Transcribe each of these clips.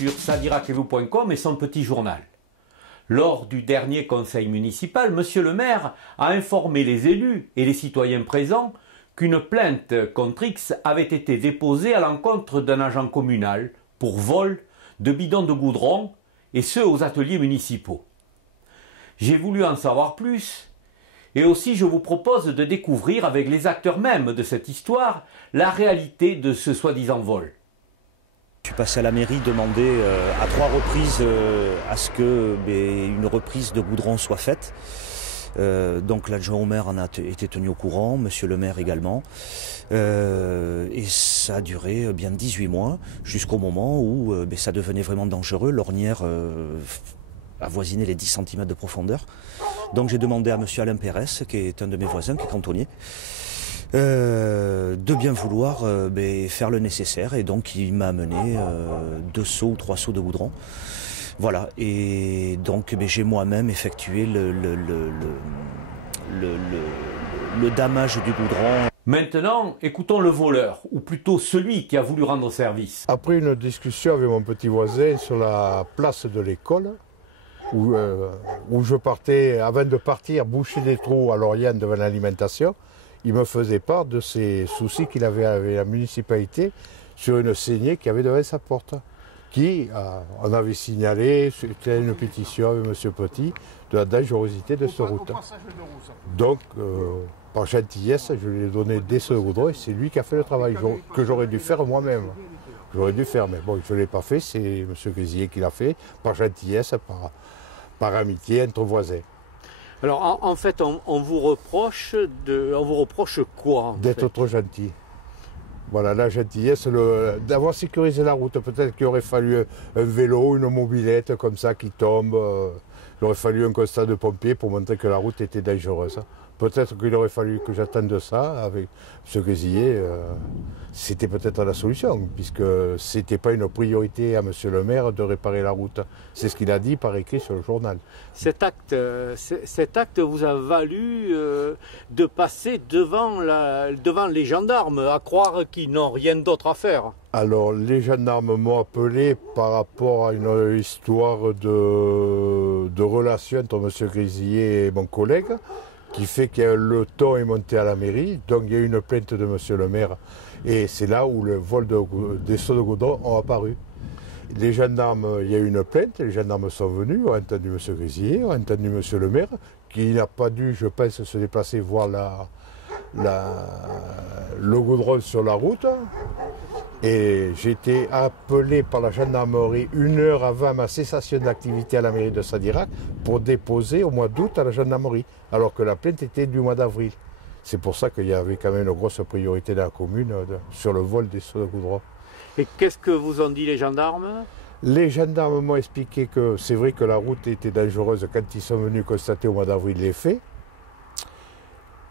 sur sadirakevou.com et son petit journal. Lors du dernier conseil municipal, monsieur le maire a informé les élus et les citoyens présents qu'une plainte contre X avait été déposée à l'encontre d'un agent communal pour vol de bidons de goudron, et ce aux ateliers municipaux. J'ai voulu en savoir plus, et aussi je vous propose de découvrir avec les acteurs mêmes de cette histoire la réalité de ce soi-disant vol. Je suis passé à la mairie demander à 3 reprises à ce que une reprise de goudron soit faite. Donc l'adjoint au maire en a été tenu au courant, monsieur le maire également. Et ça a duré bien 18 mois, jusqu'au moment où ça devenait vraiment dangereux. L'ornière avoisinait les 10 cm de profondeur. Donc j'ai demandé à monsieur Alain Pérez, qui est un de mes voisins, qui est cantonnier, de bien vouloir faire le nécessaire. Et donc il m'a amené 2 seaux ou 3 seaux de goudron. Voilà, et donc j'ai moi-même effectué le damage du goudron. Maintenant, écoutons le voleur, ou plutôt celui qui a voulu rendre service. Après une discussion avec mon petit voisin sur la place de l'école, où je partais, avant de partir, boucher des trous à Lorient devant l'alimentation, il me faisait part de ses soucis qu'il avait avec la municipalité sur une saignée qu'il y avait devant sa porte. On avait signalé, c'était une pétition avec M. Petit, de la dangerosité de cette route. Donc, par gentillesse, je lui ai donné des seaux de goudron et c'est lui qui a fait le travail que j'aurais dû faire moi-même. J'aurais dû faire, mais bon, je ne l'ai pas fait, c'est M. Grisier qui l'a fait, par gentillesse, par amitié entre voisins. Alors, en fait, on vous reproche quoi? D'être trop gentil. Voilà, la gentillesse, d'avoir sécurisé la route. Peut-être qu'il aurait fallu un vélo, une mobilette comme ça qui tombe. Il aurait fallu un constat de pompier pour montrer que la route était dangereuse. Peut-être qu'il aurait fallu que j'attende ça avec M. Grisier. C'était peut-être la solution, puisque ce n'était pas une priorité à M. le maire de réparer la route. C'est ce qu'il a dit par écrit sur le journal. Cet acte vous a valu de passer devant les gendarmes, à croire qu'ils n'ont rien d'autre à faire. Alors, les gendarmes m'ont appelé par rapport à une histoire de relation entre M. Grisier et mon collègue, qui fait que le ton est monté à la mairie. Donc, il y a eu une plainte de M. le maire. Et c'est là où le vol des seaux de goudron ont apparu. Les gendarmes, il y a eu une plainte, les gendarmes sont venus, ont entendu M. Grisier, ont entendu M. le maire, qui n'a pas dû, je pense, se déplacer voir le goudron sur la route. Et j'ai été appelé par la gendarmerie 1 heure avant ma cessation d'activité à la mairie de Sadirac pour déposer au mois d'août à la gendarmerie, alors que la plainte était du mois d'avril. C'est pour ça qu'il y avait quand même une grosse priorité dans la commune sur le vol des seaux de goudron. Et qu'est-ce que vous ont dit les gendarmes? Les gendarmes m'ont expliqué que c'est vrai que la route était dangereuse quand ils sont venus constater au mois d'avril les faits.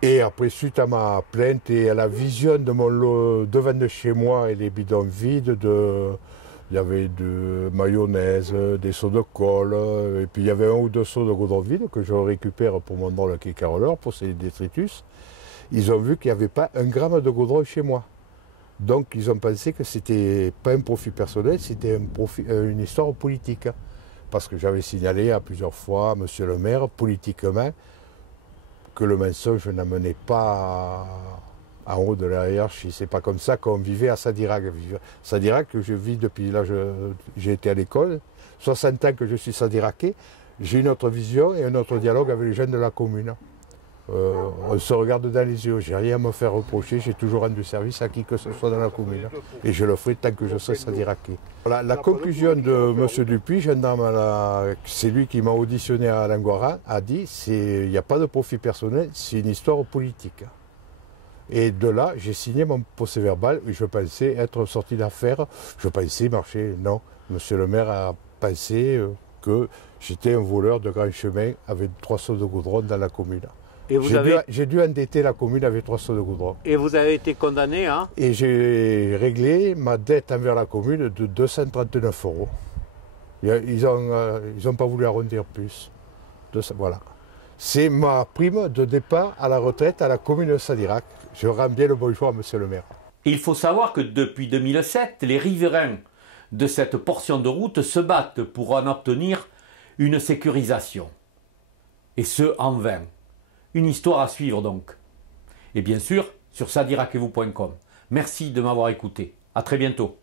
Et après, suite à ma plainte et à la vision de mon lot devant de chez moi et les bidons vides, il y avait de mayonnaise, des seaux de colle, et puis il y avait 1 ou 2 seaux de goudron vide que je récupère pour mon drôle qui est caroleur, pour ces détritus. Ils ont vu qu'il n'y avait pas 1 gramme de goudron chez moi. Donc ils ont pensé que c'était pas un profit personnel, c'était une histoire politique. Parce que j'avais signalé à plusieurs fois à M. le maire, politiquement, que le mensonge n'amenait pas en haut de la hiérarchie. C'est pas comme ça qu'on vivait à Sadirac. Sadirac, que je vis depuis là, j'ai été à l'école, 60 ans que je suis sadiracais, j'ai une autre vision et un autre dialogue avec les jeunes de la commune. On se regarde dans les yeux, j'ai rien à me faire reprocher, j'ai toujours rendu service à qui que ce soit dans la commune. Et je le ferai tant que je serai sadiracais. La conclusion de M. Dupuis, gendarme, c'est lui qui m'a auditionné à Langoiran, a dit il n'y a pas de profit personnel, c'est une histoire politique. Et de là, j'ai signé mon procès verbal et je pensais être sorti d'affaire. Je pensais marcher, non. Monsieur le maire a pensé que j'étais un voleur de grand chemin avec 3 seaux de goudron dans la commune. J'ai dû endetter la commune avec 3 seaux de goudron. Et vous avez été condamné, hein? Et j'ai réglé ma dette envers la commune de 239 €. Ils ont pas voulu arrondir plus. Voilà. C'est ma prime de départ à la retraite à la commune de Sadirac. Je rends bien le bonjour à monsieur le maire. Il faut savoir que depuis 2007, les riverains de cette portion de route se battent pour en obtenir une sécurisation. Et ce, en vain. Une histoire à suivre donc. Et bien sûr, sur sadirakevou.com. Merci de m'avoir écouté. À très bientôt.